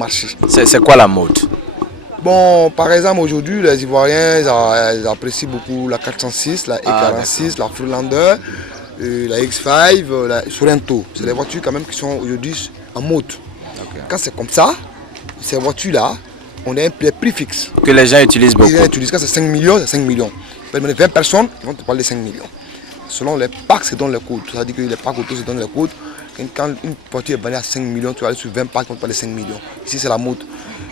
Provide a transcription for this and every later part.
marché. C'est quoi la mode? Bon, par exemple, aujourd'hui, les Ivoiriens ils apprécient beaucoup la 406, la E46, la Freelander, la X5, la Sorento. C'est des voitures quand même qui sont aujourd'hui en mode. Okay. Quand c'est comme ça, ces voitures-là, on a un prix fixe. Que les gens utilisent beaucoup. Les gens utilisent, quand c'est 5 millions, c'est 5 millions. 20 personnes, ils vont te parler de 5 millions. Selon les packs, c'est dans les codes. C'est-à-dire que les packs auto, c'est dans les codes. Quand une voiture est vendue à 5 millions, tu vas aller sur 20 packs, on te parle de 5 millions. Ici, c'est la mode.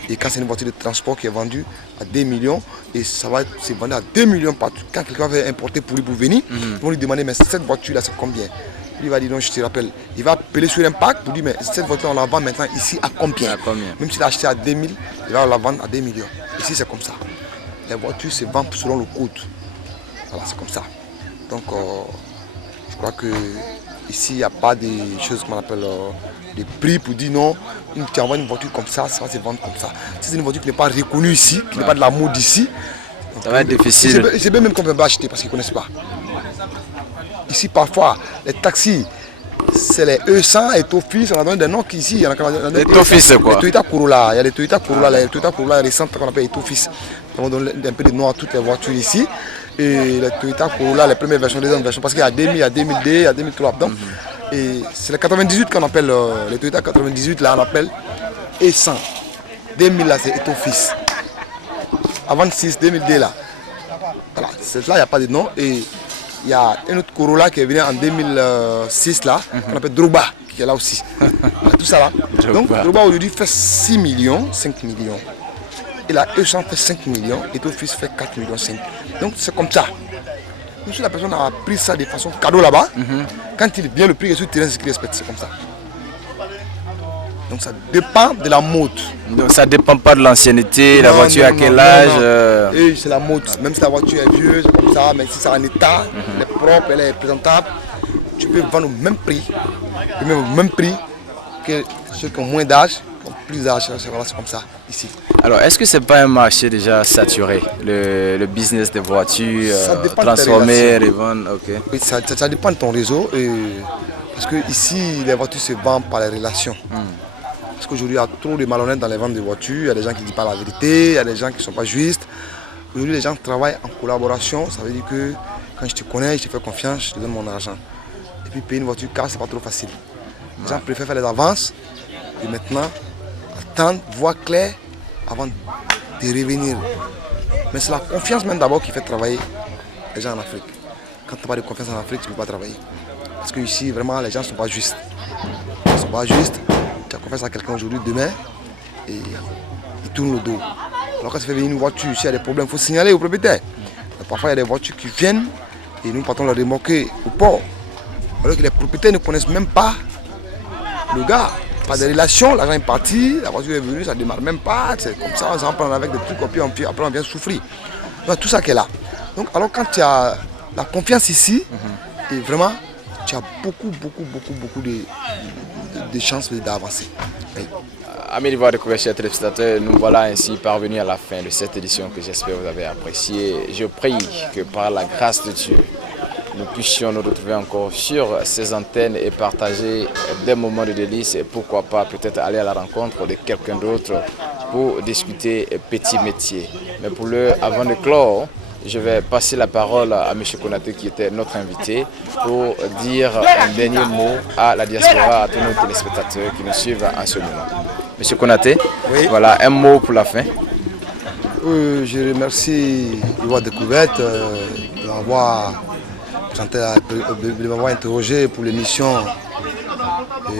Et quand c'est une voiture de transport qui est vendue à 2 millions, et ça va se vendre à 2 millions partout. Quand quelqu'un va importer pour lui pour venir, ils vont lui demander, mais cette voiture-là, c'est combien? Il va dire, non, je te rappelle. Il va appeler sur un pack pour dire, mais cette voiture, on la vend maintenant ici à combien? Même s'il a acheté à 2 000, il va la vendre à 2 millions. Ici, c'est comme ça. Les voitures se vendent selon le code. Voilà, c'est comme ça. Donc, je crois que ici, il n'y a pas de choses qu'on appelle des prix pour dire non, tu envoies une voiture comme ça va se vendre comme ça. Si c'est une voiture qui n'est pas reconnue ici, qui n'est pas de la mode ici, ça va être difficile. C'est même qu'on ne peut pas acheter parce qu'ils ne connaissent pas. Ici, parfois, les taxis, c'est les E100 et Tofis, on a donné des noms qu'ici, il y en a les Tofis, c'est quoi? Les Toyota Corolla, il y a les Toyota Corolla, les Toyota Corolla récentes qu'on appelle les Tofis. On a donné un peu de noms à toutes les voitures ici. Et les Toyota Corolla, les premières versions, les deuxièmes versions, parce qu'il y a 2000, il y a 2002, il y a 2003. Donc, et c'est les 98 qu'on appelle, les Toyota 98, là on appelle E100. 2000 là, c'est Etofis. Avant 6, 2002 là. Voilà, là, il n'y a pas de nom. Et il y a un autre Corolla qui est venu en 2006 là, qu'on appelle Droba, qui est là aussi. Tout ça là. Donc Droba aujourd'hui fait 6 millions, 5 millions. Et la E100 fait 5 millions, et Etofis fait 4 millions 5. Donc c'est comme ça. Donc, si la personne a pris ça de façon cadeau là-bas, quand il vient le prix sur le terrain, c'est ce qu'il respecte, c'est comme ça. Donc ça dépend de la mode. Donc ça dépend pas de l'ancienneté, la voiture à quel âge. Et c'est la mode. Même si la voiture est vieuse, c'est comme ça, mais si c'est en état, elle est propre, elle est présentable, tu peux vendre au même prix, que ceux qui ont moins d'âge, qui ont plus d'âge. C'est comme ça ici. Alors est-ce que c'est pas un marché déjà saturé, le business des voitures, transformer, revendre, ok. Oui, ça dépend de ton réseau. Parce que ici, les voitures se vendent par les relations. Parce qu'aujourd'hui, il y a trop de malhonnêtes dans les ventes de voitures. Il y a des gens qui ne disent pas la vérité, il y a des gens qui ne sont pas justes. Aujourd'hui, les gens travaillent en collaboration. Ça veut dire que quand je te connais, je te fais confiance, je te donne mon argent. Et puis payer une voiture car, c'est pas trop facile. Les gens préfèrent faire les avances et maintenant attendre, voir clair avant de revenir. Mais c'est la confiance même d'abord qui fait travailler les gens en Afrique. Quand tu n'as pas de confiance en Afrique, tu ne peux pas travailler. Parce que ici, vraiment, les gens ne sont pas justes. Ils ne sont pas justes. Tu as confiance à quelqu'un aujourd'hui, demain, et il tourne le dos. Alors quand tu fais venir une voiture, s'il y a des problèmes, il faut signaler au propriétaire. Mais parfois, il y a des voitures qui viennent et nous partons les remorquer au port. Alors que les propriétaires ne connaissent même pas le gars. Pas de relation, l'argent est parti, la voiture est venue, ça ne démarre même pas. C'est comme ça, on s'en prend avec des trucs, puis après on vient souffrir. Donc tout ça qui est là. Donc alors quand tu as la confiance ici, et vraiment, tu as beaucoup de chances d'avancer. Oui. Amis d'Ivoire Découverte, chers téléspectateurs, nous voilà ainsi parvenus à la fin de cette édition que j'espère vous avez appréciée. Je prie que par la grâce de Dieu, nous puissions nous retrouver encore sur ces antennes et partager des moments de délice et pourquoi pas peut-être aller à la rencontre de quelqu'un d'autre pour discuter petits métiers. Mais pour l'heure, avant de clore, je vais passer la parole à M. Konaté qui était notre invité pour dire un dernier mot à la diaspora, à tous nos téléspectateurs qui nous suivent en ce moment. M. Konaté, oui. Voilà un mot pour la fin. Je remercie l'Ivoire Découverte de m'avoir interrogé pour l'émission.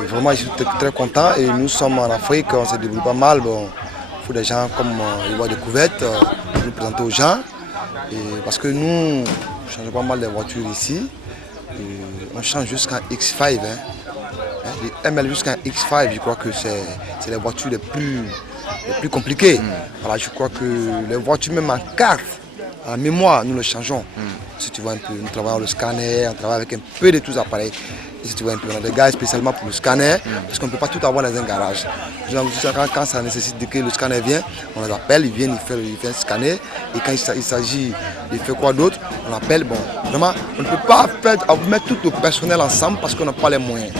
Vraiment, je suis très content et nous sommes en Afrique, on se débrouille pas mal. Bon, il faut des gens comme l'Ivoire Découverte pour nous présenter aux gens. Parce que nous changeons pas mal de voitures ici. On change jusqu'à X5. Les ML jusqu'à X5, je crois que c'est les voitures les plus compliquées. Voilà, je crois que les voitures même en carte, en mémoire, nous les changeons. Si tu vois un peu, nous travaillons le scanner, on travaille avec un peu de tous les appareils. Et si tu vois un peu, on a des gars spécialement pour le scanner, parce qu'on ne peut pas tout avoir dans un garage. Quand ça nécessite que le scanner vienne, on les appelle, ils viennent scanner. Et quand il s'agit de faire quoi d'autre, on appelle. Bon, vraiment, on ne peut pas mettre tout le personnel ensemble parce qu'on n'a pas les moyens.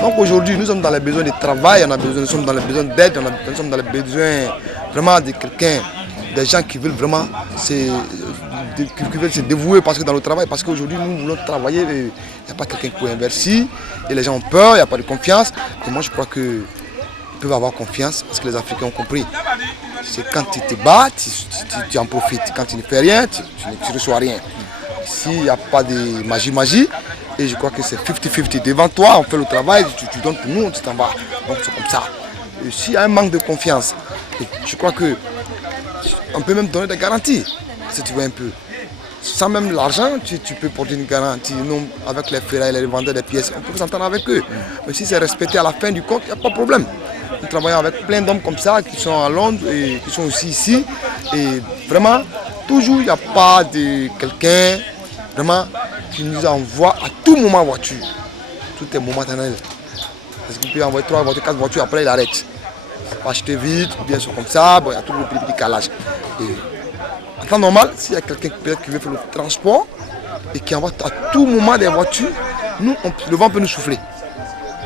Donc aujourd'hui, nous sommes dans les besoins de travail, nous sommes dans les besoins d'aide, nous sommes dans les besoins vraiment de quelqu'un, des gens qui veulent vraiment se dévouer parce que dans le travail, parce qu'aujourd'hui nous voulons travailler, il n'y a pas quelqu'un qui peut investir, et les gens ont peur, il n'y a pas de confiance. Et moi je crois qu'ils peuvent avoir confiance parce que les Africains ont compris. C'est quand tu te bats, tu en profites. Quand tu ne fais rien, tu ne reçois rien. S'il n'y a pas de magie, et je crois que c'est 50-50. Devant toi, on fait le travail, tu donnes pour nous, tu t'en vas. Donc c'est comme ça. Et s'il y a un manque de confiance, je crois qu'on peut même donner des garanties, si tu veux un peu. Sans même l'argent, tu peux porter une garantie. Nous, avec les ferrailles, les vendeurs des pièces, on peut s'entendre avec eux. Mais si c'est respecté à la fin du compte, il n'y a pas de problème. Nous travaillons avec plein d'hommes comme ça qui sont à Londres et qui sont aussi ici. Et vraiment, toujours, il n'y a pas de quelqu'un vraiment qui nous envoie à tout moment voiture. Tout est momentanél. Parce qu'il peut envoyer 3 voitures, 4 voitures, après il arrête. Il faut acheter vite, bien sûr comme ça, bon, il y a tout le petit calage. Et en temps normal, s'il y a quelqu'un qui veut faire le transport et qui envoie à tout moment des voitures, nous, le vent peut nous souffler.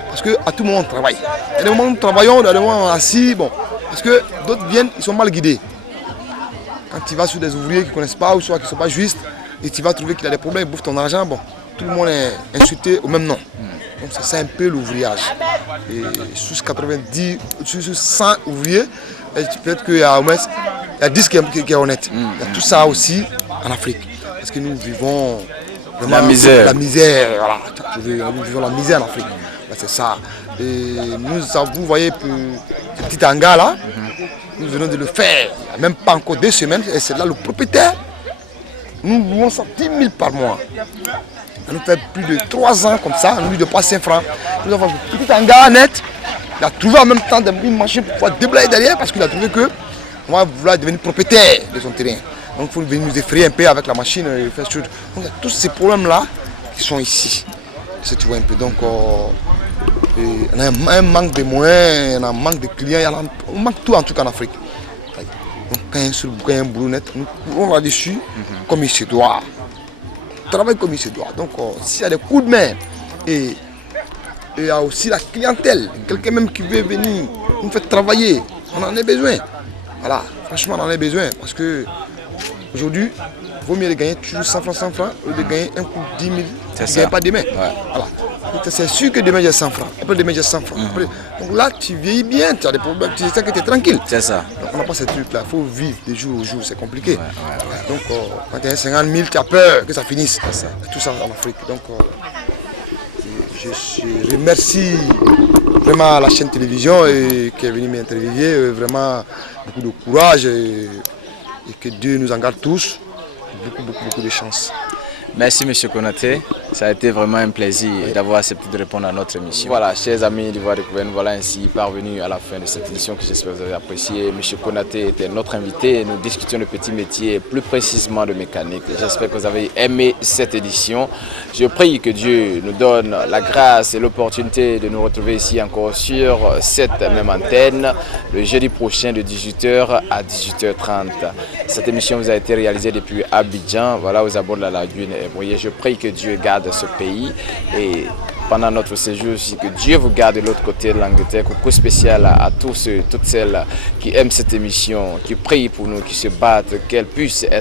Parce qu'à tout moment on travaille. Il y a des moments où nous travaillons, il y a des moments où on est assis, bon, parce que d'autres viennent, ils sont mal guidés. Quand tu vas sur des ouvriers qui ne connaissent pas ou soit qui ne sont pas justes, et tu vas trouver qu'il a des problèmes, ils bouffent ton argent, bon, tout le monde est insulté au même nom. Donc c'est ça un peu l'ouvrillage. Et sur 90, sur 100 ouvriers, peut-être qu'il y a au moins 10 qui est honnête. Il y a tout ça aussi en Afrique. Parce que nous vivons vraiment la misère. Voilà. Nous vivons la misère en Afrique. C'est ça. Et nous, vous voyez, ce petit hangar là, nous venons de le faire. Il n'y a même pas encore 2 semaines. Et c'est là le propriétaire. Nous louons ça 10 000 par mois. Ça nous fait plus de 3 ans comme ça, nous de pas 5 francs. Nous avons un petit hangar net. Il a trouvé en même temps une machine pour pouvoir déblayer derrière parce qu'il a trouvé que on va vouloir devenir propriétaire de son terrain. Donc il faut venir nous effrayer un peu avec la machine. Donc il y a tous ces problèmes-là qui sont ici. Si tu vois un peu. Donc on a un manque de moyens, on a un manque de clients, on manque tout en tout cas en Afrique. Donc quand il y a un boulot net, nous courons là-dessus comme il se doit. On travaille comme il se doit. Donc s'il y a des coups de main et il y a aussi la clientèle, quelqu'un même qui veut venir nous faire travailler, on en a besoin. Voilà, franchement on en a besoin parce que aujourd'hui, il vaut mieux de gagner toujours 100 francs au lieu de gagner un coup de 10 000. Tu ne gagnes pas demain. Ouais. Voilà. C'est sûr que demain j'ai 100 francs. Après demain j'ai 100 francs. Après, donc là tu vieillis bien, tu as des problèmes, tu sais que tu es tranquille. C'est ça. Donc on n'a pas ces trucs-là. Il faut vivre de jour au jour, c'est compliqué. Ouais. Donc quand tu as 50 000, tu as peur que ça finisse. Ça. Tout ça en Afrique. Donc je remercie vraiment la chaîne télévision qui est venue m'interviewer. Vraiment beaucoup de courage et que Dieu nous en garde tous. Beaucoup de chance. Merci M. Konaté, ça a été vraiment un plaisir d'avoir accepté de répondre à notre émission. Voilà, chers amis d'Ivoire Découverte, nous voilà ainsi parvenus à la fin de cette édition que j'espère que vous avez appréciée. M. Konaté était notre invité, nous discutions de petits métiers, plus précisément de mécanique. J'espère que vous avez aimé cette édition. Je prie que Dieu nous donne la grâce et l'opportunité de nous retrouver ici encore sur cette même antenne le jeudi prochain de 18h à 18h30. Cette émission vous a été réalisée depuis Abidjan, voilà aux abords de la lagune. Et je prie que Dieu garde ce pays et pendant notre séjour aussi, que Dieu vous garde de l'autre côté de l'Angleterre. Coucou spécial à tous ceux, toutes celles qui aiment cette émission, qui prient pour nous, qui se battent, qu'elle puisse être